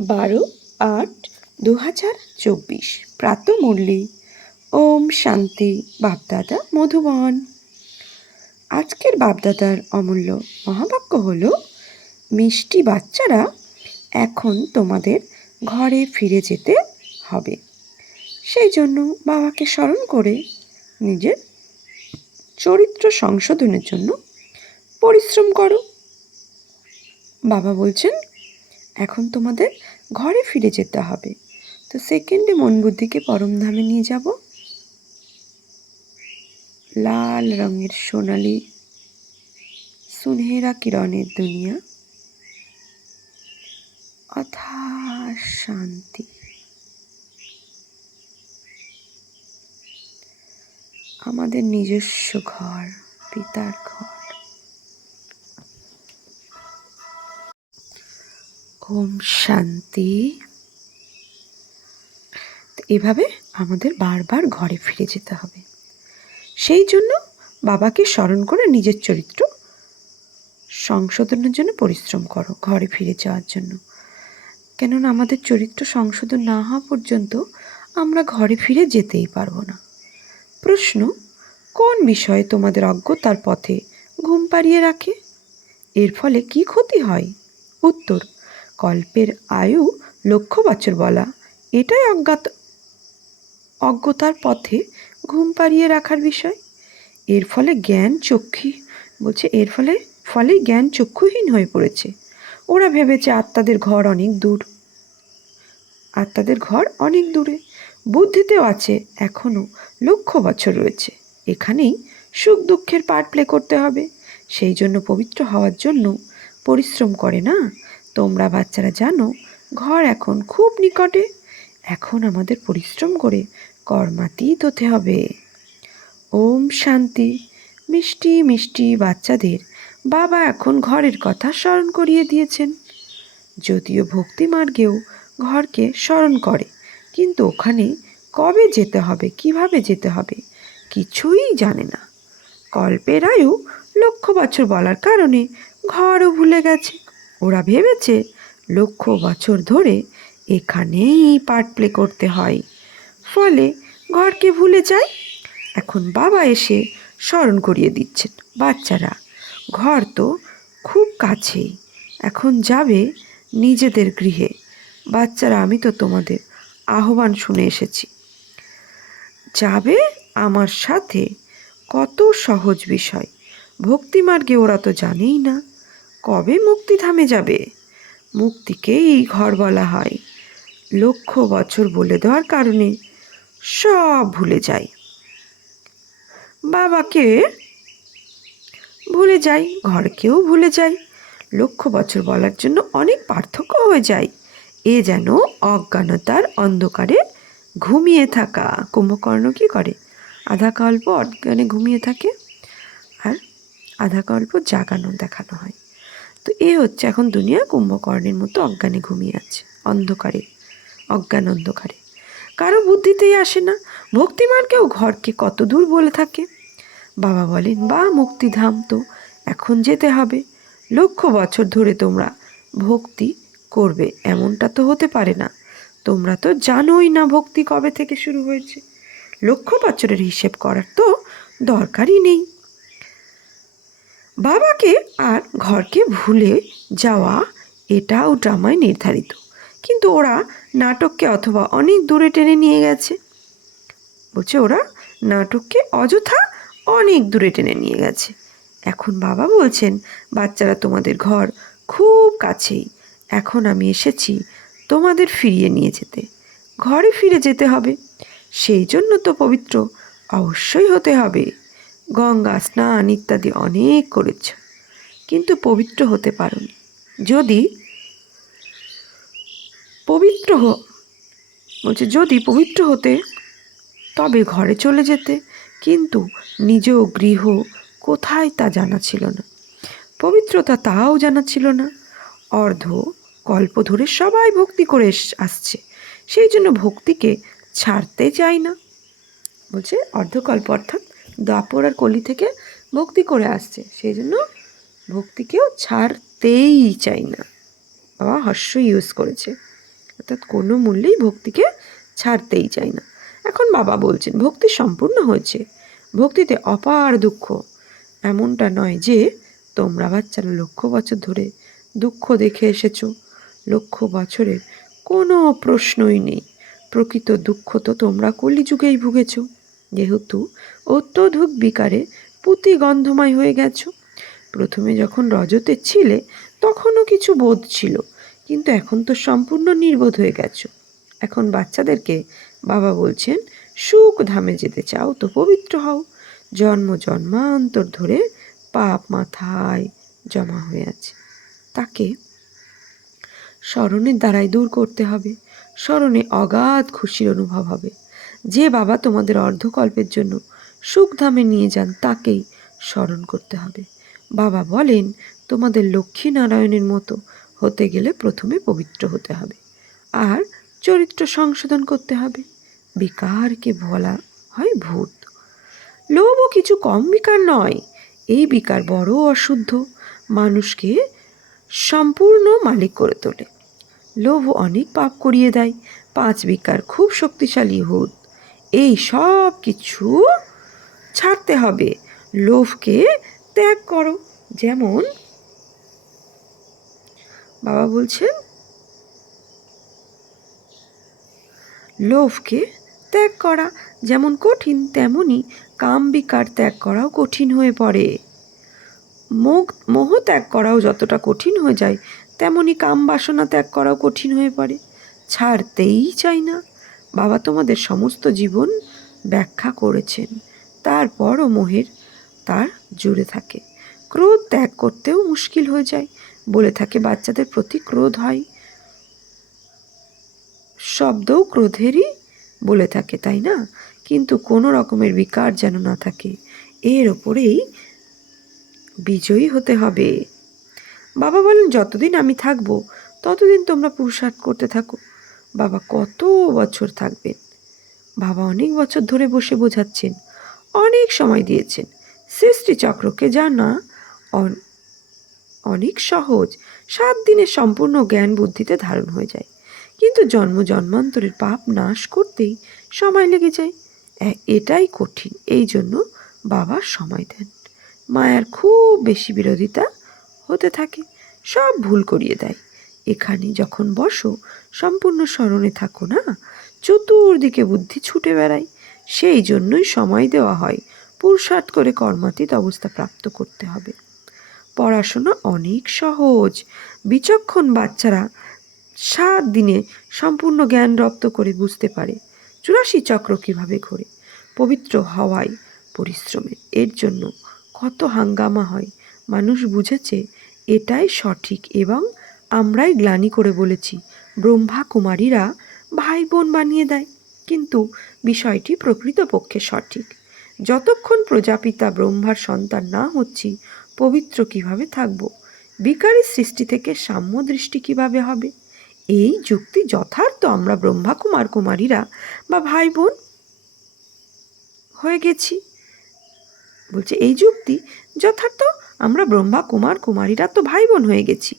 12/8/2024 প্রাতঃমুরলি। ওম শান্তি। বাপদাদা মধুবন। আজকের বাপদাদার অমূল্য মহাবাক্য হলো, মিষ্টি বাচ্চারা, এখন তোমাদের ঘরে ফিরে যেতে হবে। সেই জন্য বাবাকে স্মরণ করে নিজের চরিত্র সংশোধনের জন্য পরিশ্রম করো। বাবা বলছেন, এখন তোমাদের ঘরে ফিরে যেতে হবে। তো সেকেন্ডে মন বুদ্ধিকে পরমধামে নিয়ে যাব। লাল রঙের সোনালি সুনহেরা কিরণের দুনিয়া, অথার শান্তি। আমাদের নিজস্ব ঘর, পিতার ঘর। ওম শান্তি। এভাবে আমাদের বারবার ঘরে ফিরে যেতে হবে। সেই জন্য বাবাকে স্মরণ করে নিজের চরিত্র সংশোধনের জন্য পরিশ্রম করো, ঘরে ফিরে যাওয়ার জন্য। কেননা আমাদের চরিত্র সংশোধন না হওয়া পর্যন্ত আমরা ঘরে ফিরে যেতেই পারবো না। প্রশ্ন, কোন বিষয়ে তোমাদের অজ্ঞতার পথে ঘুম পাড়িয়ে রাখে? এর ফলে কি ক্ষতি হয়? উত্তর, কল্পের আয়ু 1,00,000 বছর বলা, এটাই অজ্ঞতার পথে ঘুম পাড়িয়ে রাখার বিষয়। এর ফলে জ্ঞান চক্ষুহীন হয়ে পড়েছে। ওরা ভেবেছে আত্মাদের ঘর অনেক দূরে। বুদ্ধিতেও আছে এখনো 1,00,000 বছর রয়েছে। এখানেই সুখ দুঃখের পার্ট প্লে করতে হবে। সেই জন্য পবিত্র হওয়ার জন্য পরিশ্রম করে না। তোমরা বাচ্চারা জানো, ঘর এখন খুব নিকটে। এখন আমাদের পরিশ্রম করে কর্মাতীত হতে হবে। ওম শান্তি। মিষ্টি মিষ্টি বাচ্চাদের বাবা এখন ঘরের কথা স্মরণ করিয়ে দিয়েছেন। যদিও ভক্তি মার্গেও ঘরকে স্মরণ করে, কিন্তু ওখানে কবে যেতে হবে, কিভাবে যেতে হবে কিছুই জানে না। কল্পের আয়ু 1,00,000 বছর বলার কারণে ঘরও ভুলে গেছে। ওরা ভেবেছে 1,00,000 বছর ধরে এখানেই পার্ট প্লে করতে হয়, ফলে ঘরকে ভুলে যায়। এখন বাবা এসে স্মরণ করিয়ে দিচ্ছেন, বাচ্চারা, ঘর তো খুব কাছেই, এখন যাবে নিজেদের গৃহে। বাচ্চারা, আমি তো তোমাদের আহ্বান শুনে এসেছি, যাবে আমার সাথে। কত সহজ বিষয়। ভক্তিমার্গে ওরা তো জানেই না কবে মুক্তিধামে যাবে। মুক্তিকেই ঘর বলা হয়। 1,00,000 বছর বলে দেওয়ার কারণে সব ভুলে যায়। বাবাকে ভুলে যাই, ঘরকেও ভুলে যাই। 1,00,000 বছর বলার জন্য অনেক পার্থক্য হয়ে যায়। এ যেন অজ্ঞানতার অন্ধকারে ঘুমিয়ে থাকা। কুম্ভকর্ণ কি করে? আধা কল্প অজ্ঞানে ঘুমিয়ে থাকে, আর আধা কল্প জাগানো দেখানো হয়। তো এ হচ্ছে এখন দুনিয়া কুম্ভকর্ণের মতো অজ্ঞানে ঘুমিয়ে আছে, অজ্ঞান অন্ধকারে। কারো বুদ্ধিতেই আসে না। ভক্তিমার্গেও ঘরকে কত দূর বলে থাকে। বাবা বলেন, বা মুক্তিধাম তো এখন যেতে হবে। 1,00,000 বছর ধরে তোমরা ভক্তি করবে এমনটা তো হতে পারে না। তোমরা তো জানোই না ভক্তি কবে থেকে শুরু হয়েছে। 1,00,000 বছরের হিসেব করার তো দরকারই নেই। বাবাকে আর ঘরকে ভুলে যাওয়া, এটাও ড্রামায় নির্ধারিত, কিন্তু ওরা নাটককে অথবা অনেক দূরে টেনে নিয়ে গেছে। বলছে ওরা নাটককে অযথা অনেক দূরে টেনে নিয়ে গেছে। এখন বাবা বলছেন, বাচ্চারা, তোমাদের ঘর খুব কাছেই। এখন আমি এসেছি তোমাদের ফিরিয়ে নিয়ে যেতে। ঘরে ফিরে যেতে হবে। সেই জন্য তো পবিত্র অবশ্যই হতে হবে। গঙ্গা স্নান ইত্যাদি অনেক করেছ, কিন্তু পবিত্র হতে পারোনি। যদি পবিত্র হতে তবে ঘরে চলে যেতে, কিন্তু নিজ গৃহ কোথায় তা জানা ছিল না। পবিত্রতা তাও জানা ছিল না। অর্ধ কল্প ধরে সবাই ভক্তি করে আসছে, সেই জন্য ভক্তিকে ছাড়তে চাই না। বলছে অর্ধকল্প অর্থাৎ দ্বাপর আর কলি থেকে ভক্তি করে আসছে, সেই জন্য ভক্তিকেও ছাড়তেই চাই না। বাবা হর্ষ ইউজ করেছে, অর্থাৎ কোনো মূল্যেই ভক্তিকে ছাড়তেই চায় না। এখন বাবা বলছেন ভক্তি সম্পূর্ণ হয়েছে, ভক্তিতে অপার দুঃখ। এমনটা নয় যে তোমরা বাচ্চারা লক্ষ বছর ধরে দুঃখ দেখে এসেছো, লক্ষ বছরের কোনো প্রশ্নই নেই। প্রকৃত দুঃখ তো তোমরা কলিযুগেই ভুগেছ, যেহেতু অত্যধিক বিকারে পুঁতি গন্ধময় হয়ে গেছো। প্রথমে যখন রজতে ছিলে তখনও কিছু বোধ ছিল, কিন্তু এখন তো সম্পূর্ণ নির্বোধ হয়ে গেছো। এখন বাচ্চাদেরকে বাবা বলছেন সুখ ধামে যেতে চাও তো পবিত্র হও। জন্ম জন্মান্তর ধরে পাপ মাথায় জমা হয়ে আছে, তাকে স্মরণের দ্বারাই দূর করতে হবে। স্মরণে অগাধ খুশির অনুভব হবে। যে বাবা তোমাদের অর্ধকল্পের জন্য সুখধামে নিয়ে যান তাকেই স্মরণ করতে হবে। বাবা বলেন তোমাদের লক্ষ্মীনারায়ণের মতো হতে গেলে প্রথমে পবিত্র হতে হবে আর চরিত্র সংশোধন করতে হবে। বিকারকে বলা হয় ভূত। লোভও কিছু কম বিকার নয়। এই বিকার বড় অশুদ্ধ, মানুষকে সম্পূর্ণ মালিক করে তোলে। লোভ অনেক পাপ করিয়ে দেয়। 5 বিকার খুব শক্তিশালী ভূত। এই সব কিছু ছাড়তে হবে। লোভকে ত্যাগ করো। যেমন বাবা বলছেন লোভকে ত্যাগ করা যেমন কঠিন, তেমনি কাম বিকার ত্যাগ করাও কঠিন হয়ে পড়ে। মোহ ত্যাগ করাও যতটা কঠিন হয়ে যায়, তেমনি কাম বাসনা ত্যাগ করাও কঠিন হয়ে পড়ে। ছাড়তেই চাই না। বাবা তোমাদের সমস্ত জীবন ব্যাখ্যা করেছেন, তারপরও মোহের তার জুড়ে থাকে। ক্রোধ ত্যাগ করতেও মুশকিল হয়ে যায়। বলে থাকে বাচ্চাদের প্রতি ক্রোধ হয়, শব্দও ক্রোধেরই বলে থাকে, তাই না? কিন্তু কোনো রকমের বিকার যেন না থাকে, এর ওপরেই বিজয়ী হতে হবে। বাবা বলেন যতদিন আমি থাকবো ততদিন তোমরা পুরুষার্থ করতে থাকো। বাবা কত বছর থাকবেন? বাবা অনেক বছর ধরে বসে বোঝাচ্ছেন, অনেক সময় দিয়েছেন। সৃষ্টিচক্রকে জানা অনেক সহজ। 7 দিনে সম্পূর্ণ জ্ঞান বুদ্ধিতে ধারণ হয়ে যায়, কিন্তু জন্ম জন্মান্তরের পাপ নাশ করতেই সময় লেগে যায়। এটাই কঠিন, এই জন্য বাবা সময় দেন। মায়ার খুব বেশি বিরোধিতা হতে থাকে, সব ভুল করিয়ে দেয়। এখানে যখন বসো সম্পূর্ণ স্মরণে থাকো না, চতুর্দিকে বুদ্ধি ছুটে বেড়ায়। সেই জন্যই সময় দেওয়া হয়, পুরুষার্থ করে কর্মাতীত অবস্থা প্রাপ্ত করতে হবে। পড়াশোনা অনেক সহজ। বিচক্ষণ বাচ্চারা 7 দিনে সম্পূর্ণ জ্ঞান রপ্ত করে বুঝতে পারে 84 চক্র কীভাবে ঘোরে। পবিত্র হওয়াই পরিশ্রমের, এর জন্য কত হাঙ্গামা হয়। মানুষ বুঝেছে এটাই সঠিক এবং আমরাই গ্লানি করে বলেছি ব্রহ্মা কুমারীরা ভাই বোন বানিয়ে দেয়, কিন্তু বিষয়টি প্রকৃতপক্ষে সঠিক। যতক্ষণ প্রজাপিতা ব্রহ্মার সন্তান না হচ্ছি পবিত্র কিভাবে থাকব? বিকারী সৃষ্টি থেকে সাম্য দৃষ্টি কিভাবে হবে? এই যুক্তি যথার্থ। আমরা ব্রহ্মা কুমার কুমারীরা বা ভাই বোন হয়ে গেছি। বলছে এই যুক্তি যথার্থ, আমরা ব্রহ্মা কুমার কুমারীরা তো ভাই বোন হয়ে গেছি।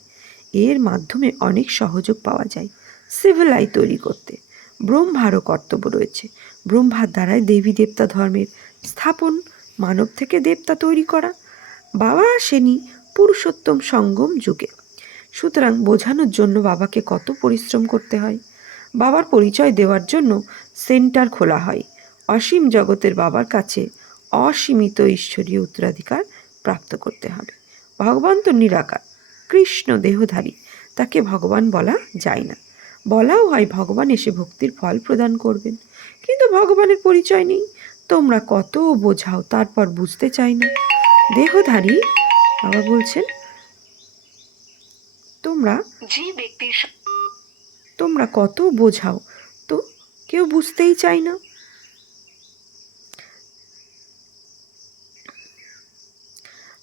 এর মাধ্যমে অনেক সহযোগ পাওয়া যায় সিভিলাই তৈরি করতে। ব্রহ্মারও কর্তব্য রয়েছে। ব্রহ্মার দ্বারাই দেবী দেবতা ধর্মের স্থাপন, মানব থেকে দেবতা তৈরি করা। বাবা আসেনি পুরুষোত্তম সঙ্গম যুগে, সুতরাং বোঝানোর জন্য বাবাকে কত পরিশ্রম করতে হয়। বাবার পরিচয় দেওয়ার জন্য সেন্টার খোলা হয়। অসীম জগতের বাবার কাছে অসীমিত ঈশ্বরীয় উত্তরাধিকার প্রাপ্ত করতে হবে। ভগবান তো নিরাকার, কৃষ্ণ দেহধারী, তাকে ভগবান বলা যায় না। বলাও হয় ভগবান এসে ভক্তির ফল প্রদান করবেন, কিন্তু ভগবানের পরিচয় নেই। তোমরা কত বোঝাও, তারপর বুঝতে চাই না। দেহধারী বাবা বলছেন তোমরা কত বোঝাও, তো কেউ বুঝতেই চায় না।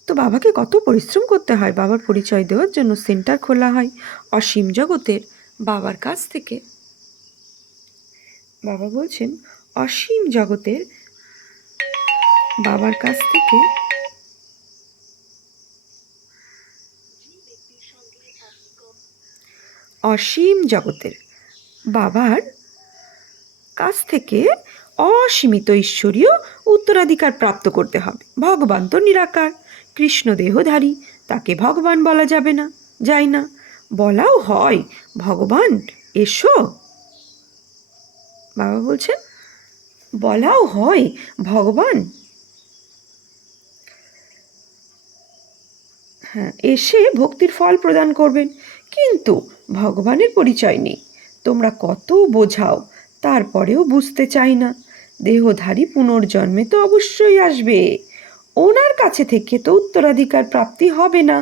তো বাবাকে কত পরিশ্রম করতে হয়। বাবার পরিচয় দেওয়ার জন্য সেন্টার খোলা হয় অসীম জগতের বাবার কাছ থেকে। বাবা বলছেন অসীম জগতের বাবার কাছ থেকে অসীম জগতের বাবার কাছ থেকে অসীমিত ঈশ্বরীয় উত্তরাধিকার প্রাপ্ত করতে হবে। ভগবান তো নিরাকার, কৃষ্ণ দেহধারী, তাকে ভগবান বলা যাবে না, যায় না। বলাও হয়, ভগবান এসো। বাবা বলছেন বলাও হয়, ভগবান হ্যাঁ এসে ভক্তির ফল প্রদান করবেন, কিন্তু ভগবানের পরিচয় নেই। তোমরা কত বোঝাও, তারপরেও বুঝতে চাই না। দেহধারী পুনর্জন্মে তো অবশ্যই আসবে, ওনার কাছে থেকে তো উত্তরাধিকার প্রাপ্তি হবে না।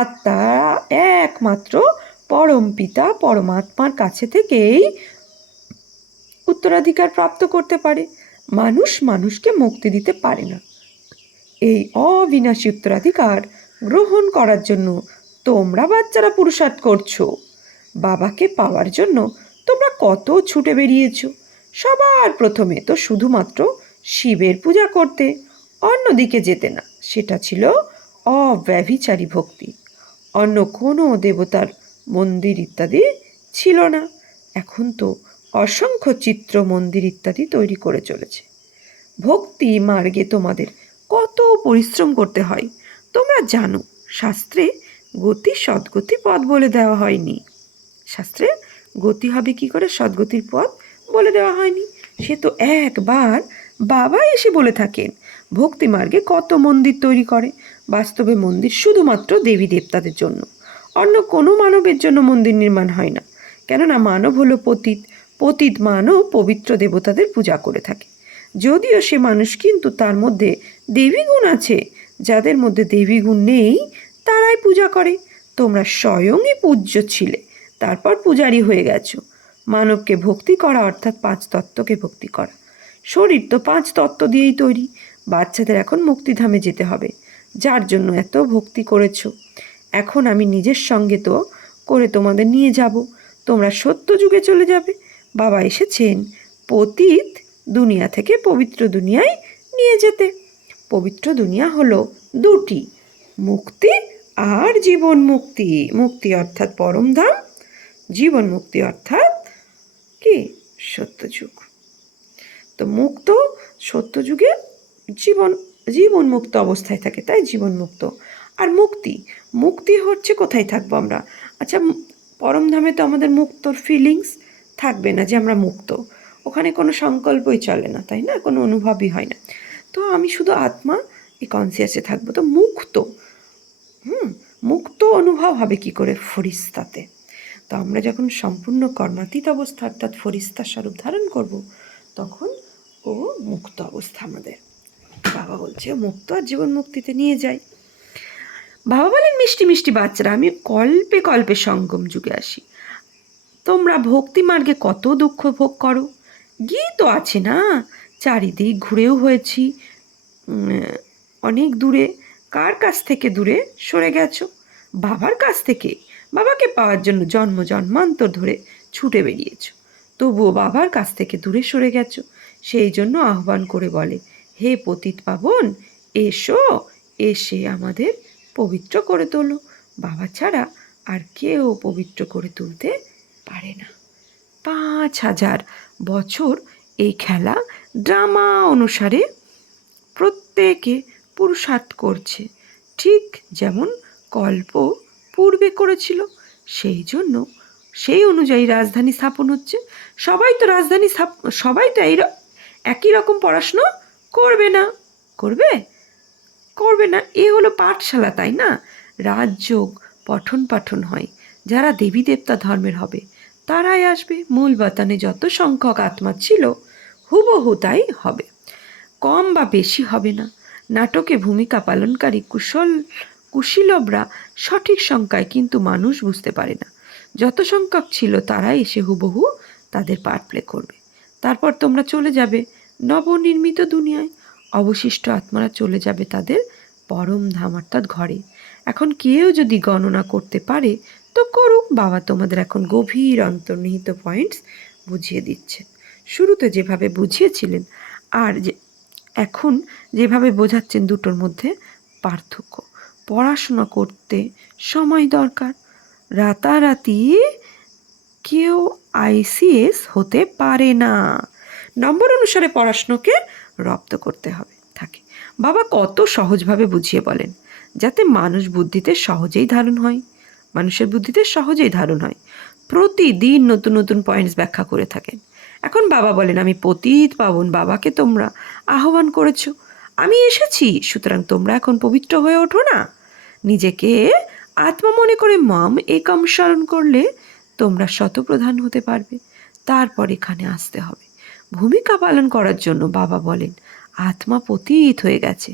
আত্মা একমাত্র পরম পিতা পরমাত্মার কাছে থেকেই উত্তরাধিকার প্রাপ্ত করতে পারে। মানুষ মানুষকে মুক্তি দিতে পারে না। এই অবিনাশী উত্তরাধিকার গ্রহণ করার জন্য তোমরা বাচ্চারা পুরুষার্থ করছো। বাবাকে পাওয়ার জন্য তোমরা কত ছুটে বেরিয়েছো। সবার প্রথমে তো শুধুমাত্র শিবের পূজা করতে, অন্যদিকে যেতে না। সেটা ছিল অব্যভিচারী ভক্তি। অন্য কোনো দেবতার মন্দির ইত্যাদি ছিল না। এখন তো অসংখ্য চিত্র মন্দির ইত্যাদি তৈরি করে চলেছে। ভক্তি মার্গে তোমাদের কত পরিশ্রম করতে হয় তোমরা জানো। শাস্ত্রে গতি সদ্গতি পথ বলে দেওয়া হয়নি। শাস্ত্রে গতি হবে কি করে, সদ্গতির পথ বলে দেওয়া হয়নি। সে তো একবার বাবা এসে বলে থাকেন। ভক্তি মার্গে কত মন্দির তৈরি করে, বাস্তবে মন্দির শুধুমাত্র দেবী দেবতাদের জন্য, অন্য কোনো মানবের জন্য মন্দির নির্মাণ হয় না। কেননা মানব হলো পতিত, পতিত মানব পবিত্র দেবতাদের পূজা করে থাকে। যদিও সে মানুষ, কিন্তু তার মধ্যে দেবী গুণ আছে। যাদের মধ্যে দেবী গুণ নেই তারাই পূজা করে। তোমরা স্বয়ংই পূজ্য ছিলে, তারপর পূজারী হয়ে গেছো। মানবকে ভক্তি করা অর্থাৎ পাঁচ তত্ত্বকে ভক্তি করা। শরীর তো পাঁচ তত্ত্ব দিয়েই তৈরি। বাচ্চাদের এখন মুক্তিধামে যেতে হবে, যার জন্য এত ভক্তি করেছো। এখন আমি নিজের সঙ্গে তো করে তোমাদের নিয়ে যাব, তোমরা সত্য যুগে চলে যাবে। বাবা এসেছেন পতিত দুনিয়া থেকে পবিত্র দুনিয়ায় নিয়ে যেতে। পবিত্র দুনিয়া হলো দুটি, মুক্তি আর জীবন মুক্তি। মুক্তি অর্থাৎ পরমধাম, জীবন মুক্তি অর্থাৎ কি সত্যযুগ। তো মুক্ত সত্যযুগে জীবন জীবন মুক্ত অবস্থায় থাকে, তাই জীবন মুক্ত। আর মুক্তি, মুক্তি হচ্ছে কোথায় থাকবো আমরা। আচ্ছা, পরমধামে তো আমাদের মুক্তর ফিলিংস থাকবে না যে আমরা মুক্ত, ওখানে কোনো সংকল্পই চলে না, তাই না, কোনো অনুভবই হয় না। তো আমি শুধু আত্মা, এই কনসিয়াসে থাকবো। তো মুক্ত, মুক্ত অনুভব হবে কি করে, ফরিস্তাতে। তো আমরা যখন সম্পূর্ণ কর্মাতীত অবস্থা অর্থাৎ ফরিস্তার স্বরূপ ধারণ করব, তখন ও মুক্ত অবস্থা আমাদের। বাবা বলছে মুক্ত আর জীবন মুক্তিতে নিয়ে যায়। বাবা বলেন মিষ্টি মিষ্টি বাচ্চারা, আমি কল্পে কল্পে সঙ্গম যুগে আসি। তোমরা ভক্তি মার্গে কত দুঃখ ভোগ করো। গীত আছে না, চারিদিক ঘুরেও হয়েছি, অনেক দূরে। কার কাছ থেকে দূরে সরে গেছো? বাবার কাছ থেকে। বাবাকে পাওয়ার জন্য জন্ম জন্মান্তর ধরে ছুটে বেরিয়েছো, তবুও বাবার কাছ থেকে দূরে সরে গেছো। সেই জন্য আহ্বান করে বলে, হে পতিত পাবন, এসো, এসে আমাদের পবিত্র করে তোলো। বাবা ছাড়া আর কেউ পবিত্র করে তুলতে পারে না। 5,000 বছর এই খেলা ড্রামা অনুসারে প্রত্যেকে পুরুষার্থ করছে, ঠিক যেমন কল্প পূর্বে করেছিল। সেই জন্য সেই অনুযায়ী রাজধানী স্থাপন হচ্ছে। সবাই তো সবাই তো একই রকম পড়াশুনো করবে না, করবে করবে না। এ হলো পাঠশালা, তাই না। রাজযোগ পঠন পাঠন হয়। যারা দেবী দেবতা ধর্মের হবে তারাই আসবে। মূল বাতানে যত সংখ্যক আত্মা ছিল হুবহু তাই হবে, কম বা বেশি হবে না। নাটকে ভূমিকা পালনকারী কুশীলবরা সঠিক সংখ্যায়, কিন্তু মানুষ বুঝতে পারে না। যত সংখ্যক ছিল তারাই এসে হুবহু তাদের পার্ট প্লে করবে। তারপর তোমরা চলে যাবে নবনির্মিত দুনিয়ায়। অবশিষ্ট আত্মারা চলে যাবে তাদের পরম ধাম অর্থাৎ ঘরে। এখন কেউ যদি গণনা করতে পারে তো করুক। বাবা তোমাদের এখন গভীর অন্তর্নিহিত পয়েন্টস বুঝিয়ে দিচ্ছেন। শুরুতে যেভাবে বুঝিয়েছিলেন আর যে এখন যেভাবে বোঝাচ্ছেন, দুটোর মধ্যে পার্থক্য। পড়াশোনা করতে সময় দরকার, রাতারাতি কেউ আইসিএস হতে পারে না। নম্বর অনুসারে পড়াশুনোকে রপ্ত করতে হবে থাকে। বাবা কত সহজভাবে বুঝিয়ে বলেন, যাতে মানুষের বুদ্ধিতে সহজেই ধারণ হয়। প্রতিদিন নতুন নতুন পয়েন্টস ব্যাখ্যা করে থাকেন। এখন বাবা বলেন, আমি পতিত পাবন বাবাকে তোমরা আহ্বান করেছো, আমি এসেছি, সুতরাং তোমরা এখন পবিত্র হয়ে ওঠো না। নিজেকে আত্মা মনে করে মাম একম স্মরণ করলে তোমরা শতপ্রধান হতে পারবে। তারপর এখানে আসতে হবে। ভূমিকা পালন করার জন্য বাবা বলেন, আত্মা পতিত হয়ে গেছে,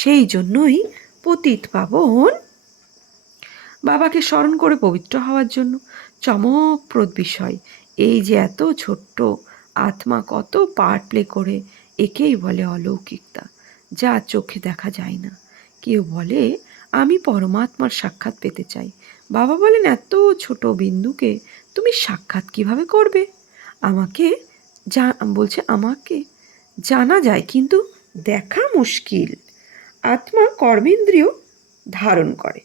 সেই জন্যই পতিত পাবন বাবাকে স্মরণ করে পবিত্র হওয়ার জন্য। চমকপ্রদ বিষয় এই যে এত ছোট্ট আত্মা কত পার্ট প্লে করে, একেই বলে অলৌকিকতা, যা চোখে দেখা যায় না। কেউ বলে আমি পরমাত্মার সাক্ষাৎ পেতে চাই। বাবা বলেন, এত ছোট বিন্দুকে তুমি সাক্ষাৎ কিভাবে করবে? আমাকে আমাকে জানা যায়, কিন্তু দেখা মুশকিল। আত্মা কর্মেন্দ্রিয় ধারণ করে।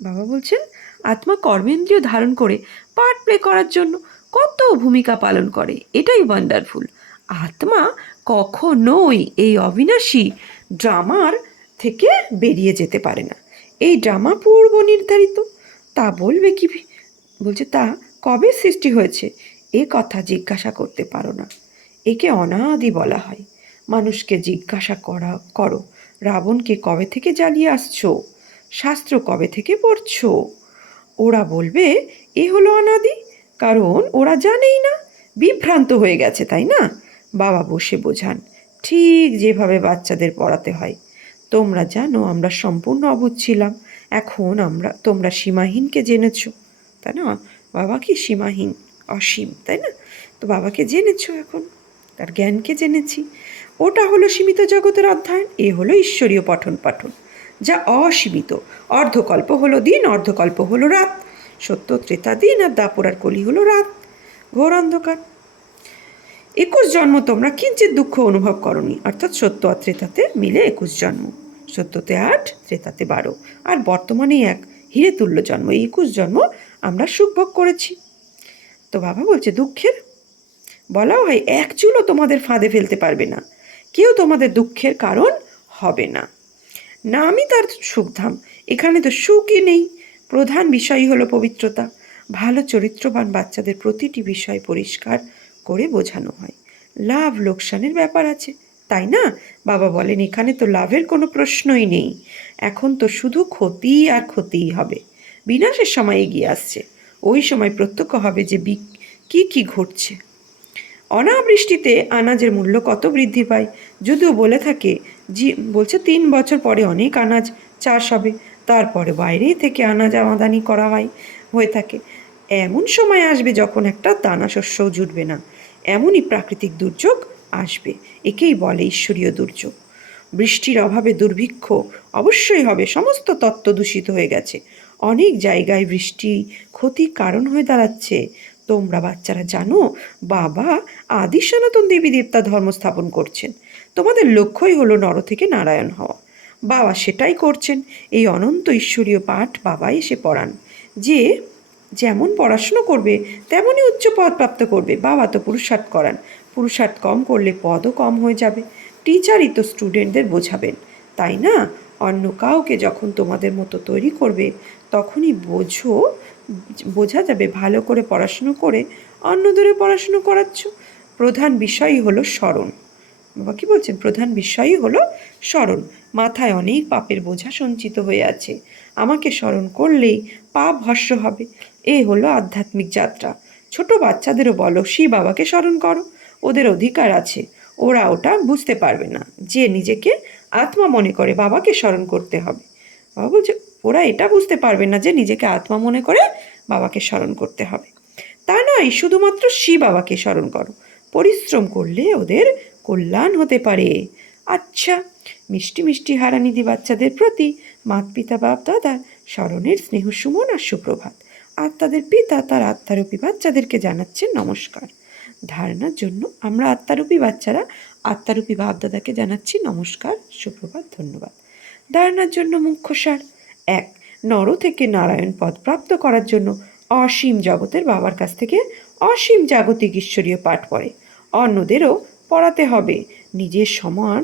বাবা বলছেন, আত্মা কর্মেন্দ্রিয় ধারণ করে পার্ট প্লে করার জন্য কত ভূমিকা পালন করে, এটাই ওয়ান্ডারফুল। আত্মা কখনোই এই অবিনাশী ড্রামার থেকে বেরিয়ে যেতে পারে না। এই ড্রামা পূর্ব নির্ধারিত। তা বলবে কি? বলছে, তা কবে সৃষ্টি হয়েছে এ কথা জিজ্ঞাসা করতে পারো না। একে অনাদি বলা হয়। মানুষকে জিজ্ঞাসা করো, রাবণকে কবে থেকে জ্বালিয়ে আসছো, শাস্ত্র কবে থেকে পড়ছো? ওরা বলবে এ হলো অনাদি, কারণ ওরা জানেই না, বিভ্রান্ত হয়ে গেছে, তাই না? বাবা বসে বোঝান, ঠিক যেভাবে বাচ্চাদের পড়াতে হয়। তোমরা জানো আমরা সম্পূর্ণ অবুঝ ছিলাম, এখন তোমরা সীমাহীনকে জেনেছ, তাই না? বাবা কি সীমাহীন, অসীম, তাই না? তো বাবাকে জেনেছো, এখন তার জ্ঞানকে জেনেছি। ওটা হলো সীমিত জগতের অধ্যয়ন, এ হলো ঈশ্বরীয় পঠন পাঠন, যা অসীমিত। অর্ধকল্প হলো দিন, অর্ধকল্প হলো রাত। সত্য ত্রেতা দিন, আর দাপর আর কলি হলো রাত, ঘোর অন্ধকার। 21 জন্ম তোমরা কিঞ্চিত দুঃখ অনুভব করনি, অর্থাৎ সত্য আর ত্রেতাতে মিলে 21 জন্ম। সত্যতে 8, ত্রেতাতে 12, আর বর্তমানে এক হিরে তুল্য জন্ম। এই 21 জন্ম আমরা সুখ ভোগ করেছি। তো বাবা বলছে, দুঃখের বলাও হয় এক চুলও তোমাদের ফাঁদে ফেলতে পারবে না, কেউ তোমাদের দুঃখের কারণ হবে না। নামই তার সুখধাম, এখানে তো সুখই নেই। প্রধান বিষয় হলো পবিত্রতা। ভালো চরিত্রবান বাচ্চাদের প্রতিটি বিষয় পরিষ্কার করে বোঝানো হয়। লাভ লোকসানের ব্যাপার আছে, তাই না? বাবা বলেন, এখানে তো লাভের কোনো প্রশ্নই নেই, এখন তো শুধু ক্ষতি আর ক্ষতিই হবে। বিনাশের সময় এগিয়ে আসছে, ওই সময় প্রত্যক্ষ হবে যে কি কি ঘটছে। অনাবৃষ্টিতে আনাজের মূল্য কত বৃদ্ধি পায়, যদিও বলে থাকে বলছে 3 বছর পরে অনেক আনাজ চাষ হবে, তারপরে বাইরে থেকে আনাজ আমদানি করা হয়ে থাকে। এমন সময় আসবে যখন একটা দানা শস্যও জুটবে না, এমনই প্রাকৃতিক দুর্যোগ আসবে, একেই বলে ঈশ্বরীয় দুর্যোগ। বৃষ্টির অভাবে দুর্ভিক্ষ অবশ্যই হবে, সমস্ত তত্ত্ব দূষিত হয়ে গেছে, অনেক জায়গায় বৃষ্টি ক্ষতির কারণ হয়ে দাঁড়াচ্ছে। তোমরা বাচ্চারা জানো, বাবা আদি সনাতন দেবী দেবতা ধর্ম স্থাপন করছেন। তোমাদের লক্ষ্যই হলো নর থেকে নারায়ণ হওয়া। বাবা সেটাই করছেন। এই অনন্ত ঈশ্বরীয় পাঠ বাবা এসে পড়ান, যে যেমন পড়াশুনো করবে তেমনই উচ্চ পদ প্রাপ্ত করবে। বাবা তো পুরুষার্থ করান, পুরুষার্থ কম করলে পদও কম হয়ে যাবে। টিচারই তো স্টুডেন্টদের বোঝাবেন, তাই না? অন্য কাউকে যখন তোমাদের মতো তৈরি করবে, তখনই বোঝা যাবে ভালো করে পড়াশুনো করে অন্যদেরও পড়াশুনো করাচ্ছ। প্রধান বিষয়ই হলো স্মরণ। বাবা কি বলছেন? প্রধান বিষয়ই হলো স্মরণ। মাথায় অনেক পাপের বোঝা সঞ্চিত হয়ে আছে, আমাকে স্মরণ করলেই পাপ ভস্ম হবে। এ হলো আধ্যাত্মিক যাত্রা। ছোট বাচ্চাদেরও বলো, শিব বাবাকে স্মরণ করো, ওদের অধিকার আছে। ওরা ওটা বুঝতে পারবে না, যে নিজেকে আত্মা মনে করে বাবাকে স্মরণ করতে হবে। বাবা বলছে, ওরা এটা বুঝতে পারবে না যে নিজেকে আত্মা মনে করে বাবাকে স্মরণ করতে হবে। তা নয়, শুধুমাত্র শিব বাবাকে স্মরণ করো, পরিশ্রম করলে ওদের কল্যাণ হতে পারে। আচ্ছা, মিষ্টি মিষ্টি হারানিধি বাচ্চাদের প্রতি মাত পিতা বাপ দাদার স্মরণের স্নেহ সুমন আর সুপ্রভাত। আত্মাদের পিতা তার আত্মারূপী বাচ্চাদেরকে জানাচ্ছেন নমস্কার। ধারণার জন্য আমরা আত্মারূপী বাচ্চারা আত্মারূপী বাপ দাদাকে জানাচ্ছি নমস্কার, সুপ্রভাত, ধন্যবাদ। ধারণার জন্য মুখ্য সার: 1. নর থেকে নারায়ণ পদ প্রাপ্ত করার জন্য অসীম জগতের বাবার কাছ থেকে অসীম জাগতিক ঈশ্বরীয় পাঠ পড়ে। অন্যদেরও পড়াতে হবে, নিজের সমান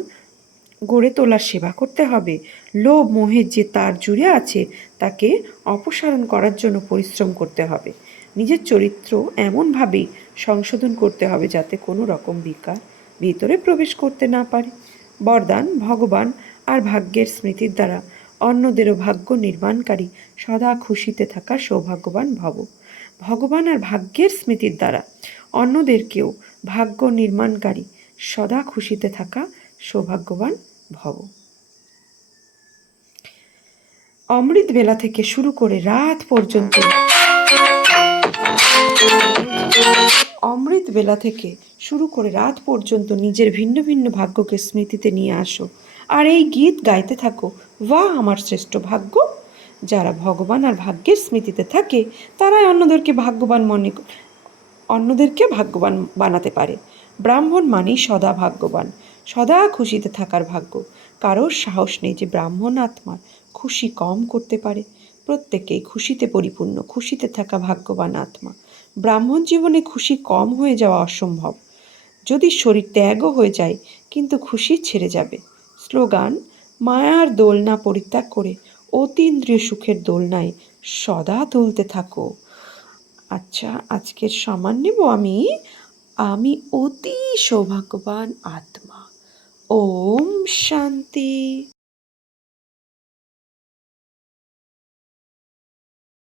গড়ে তোলার সেবা করতে হবে। লোভ মোহের যে তার জুড়ে আছে তাকে অপসারণ করার জন্য পরিশ্রম করতে হবে। নিজের চরিত্র এমনভাবেই সংশোধন করতে হবে যাতে কোনো রকম বিকার ভিতরে প্রবেশ করতে না পারে। বরদান, ভগবান আর ভাগ্যের স্মৃতির দ্বারা অন্যদেরও ভাগ্য নির্মাণকারী সদা খুশিতে থাকা সৌভাগ্যবান ভব। ভগবান আর ভাগ্যের স্মৃতির দ্বারা অন্যদেরকেও ভাগ্য নির্মাণকারী সদা খুশিতে থাকা সৌভাগ্যবান ভব। অমৃত বেলা থেকে শুরু করে রাত পর্যন্ত নিজের ভিন্ন ভিন্ন ভাগ্যকে স্মৃতিতে নিয়ে আসো আর এই গীত গাইতে থাকো, বাহ আমার শ্রেষ্ঠ ভাগ্য। যারা ভগবান আর ভাগ্যের স্মৃতিতে থাকে তারাই অন্যদেরকে ভাগ্যবান বানাতে পারে। ব্রাহ্মণ মানেই সদা ভাগ্যবান, সদা খুশিতে থাকার ভাগ্য। কারোর সাহস নেই যে ব্রাহ্মণ আত্মার খুশি কম করতে পারে। প্রত্যেকেই খুশিতে পরিপূর্ণ, খুশিতে থাকা ভাগ্যবান আত্মা। ব্রাহ্মণ জীবনে খুশি কম হয়ে যাওয়া অসম্ভব। যদি শরীর ত্যাগও হয়ে যায় কিন্তু খুশি ছেড়ে যাবে। স্লোগান, মায়ার দোলনা পরিত্যাগ করে অতীন্দ্রিয় সুখের দোলনায় সদা দুলতে থাকো। আচ্ছা, আজকের সম্মান নেব আমি অতি সৌভাগ্যবান আত্মা। ওম শান্তি।